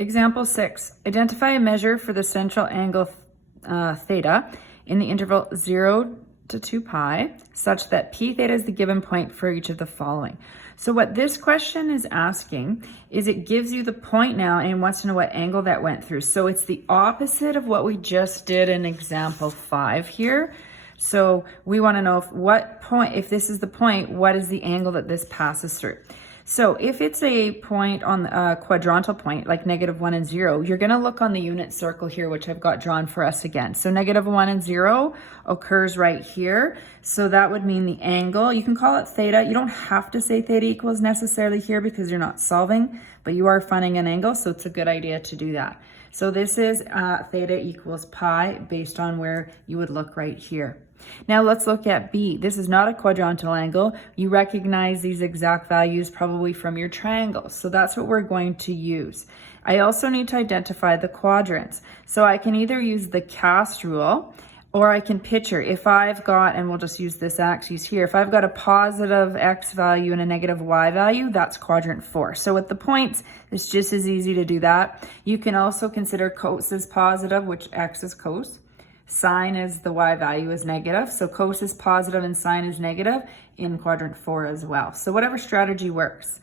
Example 6. Identify a measure for the central angle theta in the interval 0 to 2 pi such that p theta is the given point for each of the following. So what this question is asking is it gives you the point now and wants to know what angle that went through. So it's the opposite of what we just did in example 5 here. So we want to know if this is the point, what is the angle that this passes through? So if it's a point on a quadrantal point, like -1 and 0, you're going to look on the unit circle here, which I've got drawn for us again. So -1 and 0 occurs right here. So that would mean the angle. You can call it theta. You don't have to say theta equals necessarily here because you're not solving, but you are finding an angle, so it's a good idea to do that. So this is theta equals pi based on where you would look right here. Now let's look at B. This is not a quadrantal angle. You recognize these exact values probably from your triangles. So that's what we're going to use. I also need to identify the quadrants. So I can either use the cast rule or I can picture if I've got, and we'll just use this axis here, if I've got a positive X value and a negative Y value, that's quadrant 4. So with the points, it's just as easy to do that. You can also consider cos as positive, which X is cos. Sine is the Y value is negative. So cos is positive and sine is negative in quadrant 4 as well. So whatever strategy works.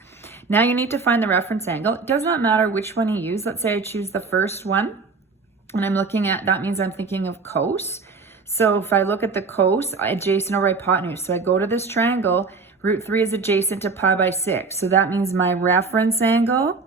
Now you need to find the reference angle. It does not matter which one you use. Let's say I choose the first one and I'm looking at, that means I'm thinking of cos. So if I look at the cos, adjacent over hypotenuse. So I go to this triangle, root 3 is adjacent to pi by 6. So that means my reference angle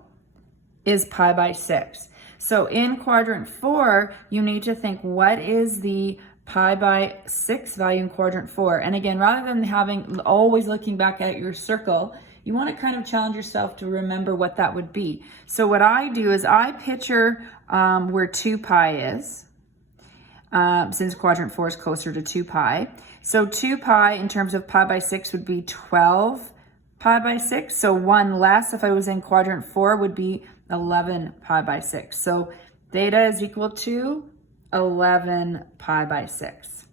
is pi by 6. So in quadrant 4, you need to think, what is the pi by 6 value in quadrant 4? And again, rather than always looking back at your circle, you want to kind of challenge yourself to remember what that would be. So what I do is I picture where 2 pi is, since quadrant 4 is closer to 2 pi. So 2 pi in terms of pi by 6 would be 12 pi by 6. So 1 less if I was in quadrant 4 would be 11 pi by 6. So theta is equal to 11 pi by 6.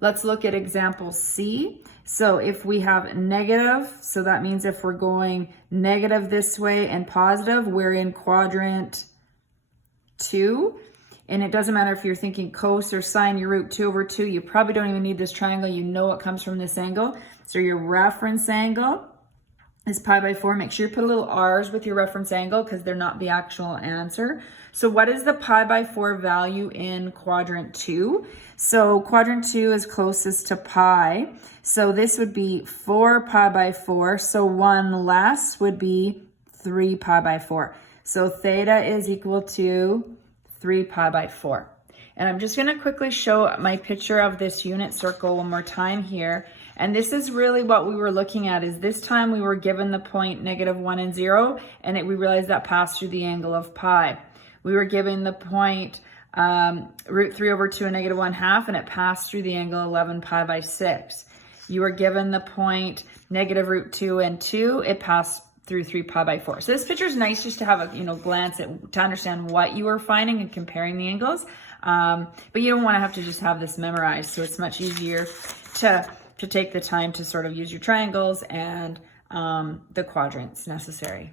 Let's look at example C. So if we have negative, so that means if we're going negative this way and positive, we're in quadrant 2. And it doesn't matter if you're thinking cos or sine, your root 2 over 2, you probably don't even need this triangle. You know it comes from this angle. So your reference angle is pi by 4. Make sure you put little r's with your reference angle because they're not the actual answer. So what is the pi by 4 value in quadrant 2? So quadrant 2 is closest to pi. So this would be 4 pi by 4. So 1 less would be 3 pi by 4. So theta is equal to 3 pi by 4. And I'm just going to quickly show my picture of this unit circle one more time here. And this is really what we were looking at, is this time we were given the point -1 and 0, and we realized that passed through the angle of pi. We were given the point root 3 over 2 and -1/2, and it passed through the angle 11 pi by 6. You were given the point negative root 2 and 2, it passed through 3 pi by 4. So this picture is nice just to have a glance at, to understand what you are finding and comparing the angles. But you don't want to have to just have this memorized. So it's much easier to take the time to sort of use your triangles and the quadrants necessary.